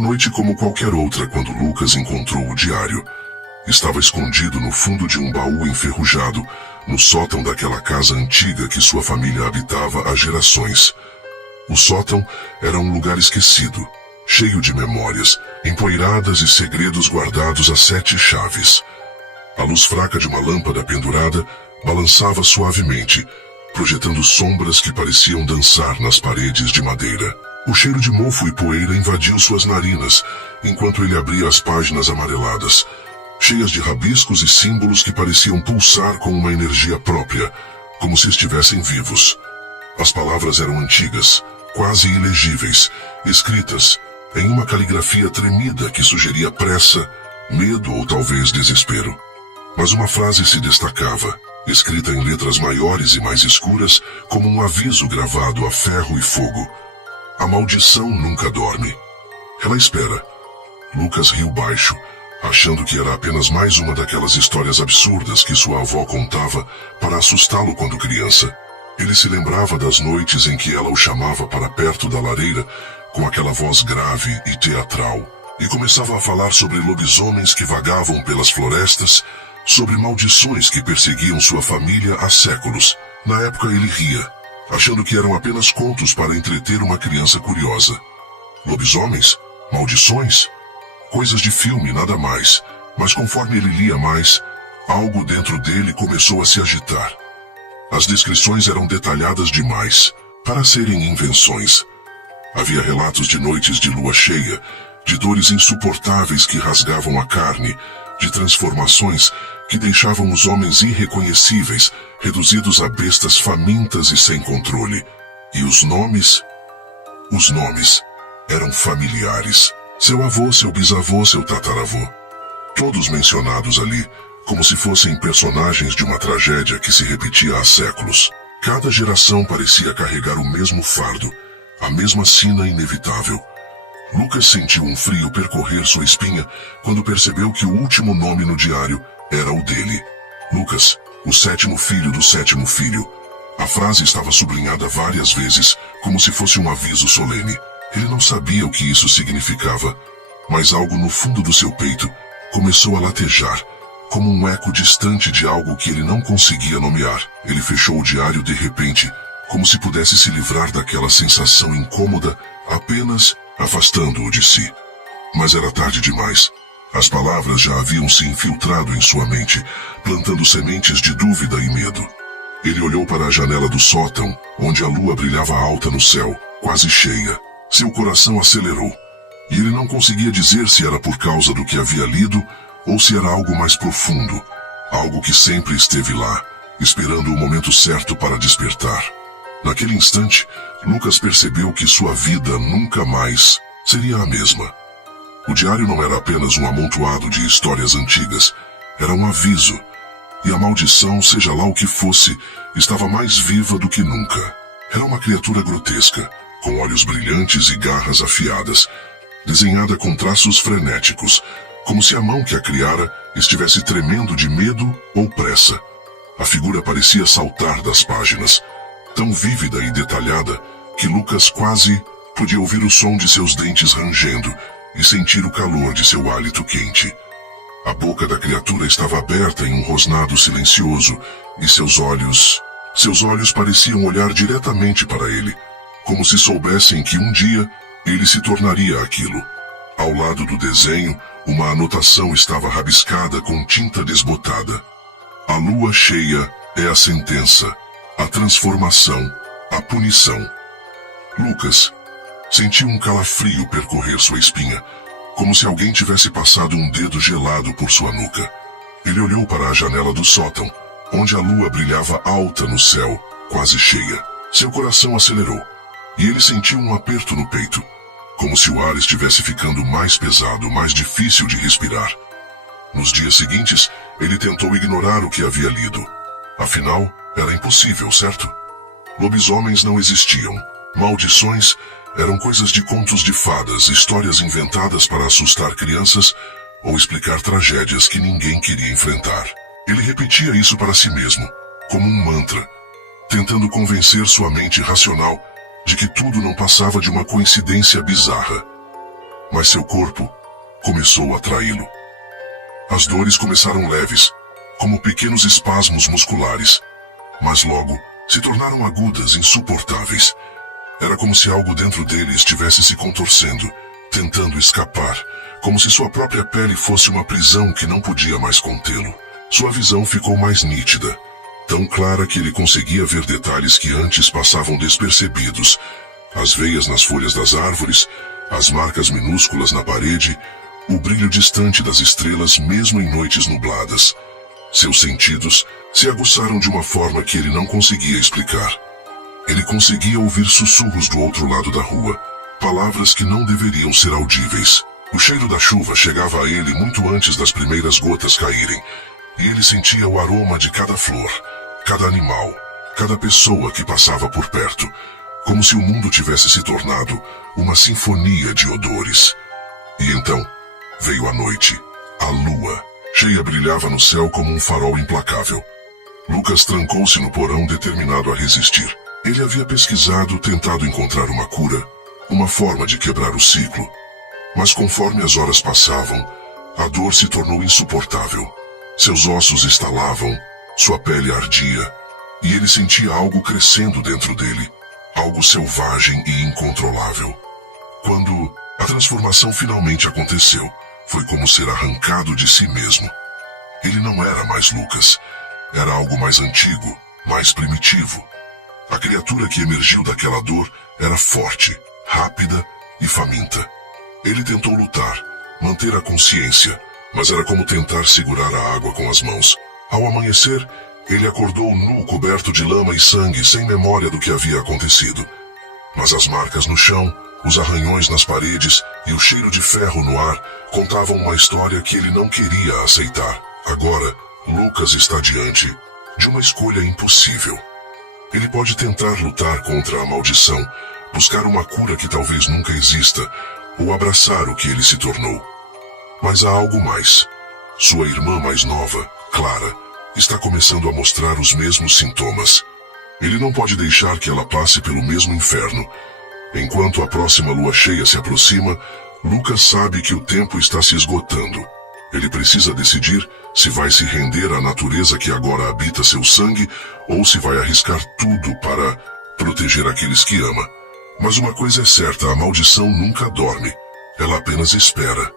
uma noite como qualquer outra quando Lucas encontrou o diário. Estava escondido no fundo de um baú enferrujado, no sótão daquela casa antiga que sua família habitava há gerações. O sótão era um lugar esquecido, cheio de memórias, empoeiradas e segredos guardados a 7 chaves. A luz fraca de uma lâmpada pendurada balançava suavemente, projetando sombras que pareciam dançar nas paredes de madeira. O cheiro de mofo e poeira invadiu suas narinas, enquanto ele abria as páginas amareladas, cheias de rabiscos e símbolos que pareciam pulsar com uma energia própria, como se estivessem vivos. As palavras eram antigas, quase ilegíveis, escritas em uma caligrafia tremida que sugeria pressa, medo ou talvez desespero. Mas uma frase se destacava, escrita em letras maiores e mais escuras, como um aviso gravado a ferro e fogo. A maldição nunca dorme. Ela espera. Lucas riu baixo, achando que era apenas mais uma daquelas histórias absurdas que sua avó contava para assustá-lo quando criança. Ele se lembrava das noites em que ela o chamava para perto da lareira, com aquela voz grave e teatral, e começava a falar sobre lobisomens que vagavam pelas florestas, sobre maldições que perseguiam sua família há séculos. Na época ele ria, achando que eram apenas contos para entreter uma criança curiosa. Lobisomens? Maldições? Coisas de filme, nada mais. Mas conforme ele lia mais, algo dentro dele começou a se agitar. As descrições eram detalhadas demais para serem invenções. Havia relatos de noites de lua cheia, de dores insuportáveis que rasgavam a carne, de transformações que deixavam os homens irreconhecíveis, reduzidos a bestas famintas e sem controle. E os nomes? Os nomes eram familiares. Seu avô, seu bisavô, seu tataravô. Todos mencionados ali, como se fossem personagens de uma tragédia que se repetia há séculos. Cada geração parecia carregar o mesmo fardo, a mesma sina inevitável. Lucas sentiu um frio percorrer sua espinha quando percebeu que o último nome no diário era o dele. Lucas, o 7º filho do 7º filho. A frase estava sublinhada várias vezes, como se fosse um aviso solene. Ele não sabia o que isso significava, mas algo no fundo do seu peito começou a latejar, como um eco distante de algo que ele não conseguia nomear. Ele fechou o diário de repente, como se pudesse se livrar daquela sensação incômoda, apenas afastando-o de si. Mas era tarde demais. As palavras já haviam se infiltrado em sua mente, plantando sementes de dúvida e medo. Ele olhou para a janela do sótão, onde a lua brilhava alta no céu, quase cheia. Seu coração acelerou, e ele não conseguia dizer se era por causa do que havia lido ou se era algo mais profundo, algo que sempre esteve lá, esperando o momento certo para despertar. Naquele instante, Lucas percebeu que sua vida nunca mais seria a mesma. O diário não era apenas um amontoado de histórias antigas, era um aviso, e a maldição, seja lá o que fosse, estava mais viva do que nunca. Era uma criatura grotesca, com olhos brilhantes e garras afiadas, desenhada com traços frenéticos, como se a mão que a criara estivesse tremendo de medo ou pressa. A figura parecia saltar das páginas, tão vívida e detalhada que Lucas quase podia ouvir o som de seus dentes rangendo e sentir o calor de seu hálito quente. A boca da criatura estava aberta em um rosnado silencioso e seus olhos pareciam olhar diretamente para ele, como se soubessem que um dia ele se tornaria aquilo. Ao lado do desenho, uma anotação estava rabiscada com tinta desbotada. A lua cheia é a sentença, a transformação, a punição. Lucas sentiu um calafrio percorrer sua espinha, como se alguém tivesse passado um dedo gelado por sua nuca. Ele olhou para a janela do sótão, onde a lua brilhava alta no céu, quase cheia. Seu coração acelerou, e ele sentiu um aperto no peito, como se o ar estivesse ficando mais pesado, mais difícil de respirar. Nos dias seguintes, ele tentou ignorar o que havia lido. Afinal, era impossível, certo? Lobisomens não existiam. Maldições eram coisas de contos de fadas, histórias inventadas para assustar crianças ou explicar tragédias que ninguém queria enfrentar. Ele repetia isso para si mesmo, como um mantra, tentando convencer sua mente racional de que tudo não passava de uma coincidência bizarra. mas seu corpo começou a traí-lo. As dores começaram leves, como pequenos espasmos musculares, mas logo se tornaram agudas, insuportáveis. Era como se algo dentro dele estivesse se contorcendo, tentando escapar, como se sua própria pele fosse uma prisão que não podia mais contê-lo. Sua visão ficou mais nítida, tão clara que ele conseguia ver detalhes que antes passavam despercebidos. As veias nas folhas das árvores, as marcas minúsculas na parede, o brilho distante das estrelas mesmo em noites nubladas. Seus sentidos se aguçaram de uma forma que ele não conseguia explicar. Ele conseguia ouvir sussurros do outro lado da rua, palavras que não deveriam ser audíveis. O cheiro da chuva chegava a ele muito antes das primeiras gotas caírem, e ele sentia o aroma de cada flor, cada animal, cada pessoa que passava por perto, como se o mundo tivesse se tornado uma sinfonia de odores. E então veio a noite. A lua cheia brilhava no céu como um farol implacável. Lucas trancou-se no porão determinado a resistir. Ele havia pesquisado, tentado encontrar uma cura, uma forma de quebrar o ciclo. Mas conforme as horas passavam, a dor se tornou insuportável. Seus ossos estalavam, sua pele ardia, e ele sentia algo crescendo dentro dele, algo selvagem e incontrolável. Quando a transformação finalmente aconteceu, foi como ser arrancado de si mesmo. Ele não era mais Lucas, era algo mais antigo, mais primitivo. A criatura que emergiu daquela dor era forte, rápida e faminta. Ele tentou lutar, manter a consciência, mas era como tentar segurar a água com as mãos. Ao amanhecer, ele acordou nu, coberto de lama e sangue, sem memória do que havia acontecido. Mas as marcas no chão, os arranhões nas paredes e o cheiro de ferro no ar contavam uma história que ele não queria aceitar. Agora, Lucas está diante de uma escolha impossível. Ele pode tentar lutar contra a maldição, buscar uma cura que talvez nunca exista, ou abraçar o que ele se tornou. Mas há algo mais. Sua irmã mais nova, Clara, está começando a mostrar os mesmos sintomas. Ele não pode deixar que ela passe pelo mesmo inferno. Enquanto a próxima lua cheia se aproxima, Lucas sabe que o tempo está se esgotando. Ele precisa decidir se vai se render à natureza que agora habita seu sangue ou se vai arriscar tudo para proteger aqueles que ama. Mas uma coisa é certa, a maldição nunca dorme. Ela apenas espera.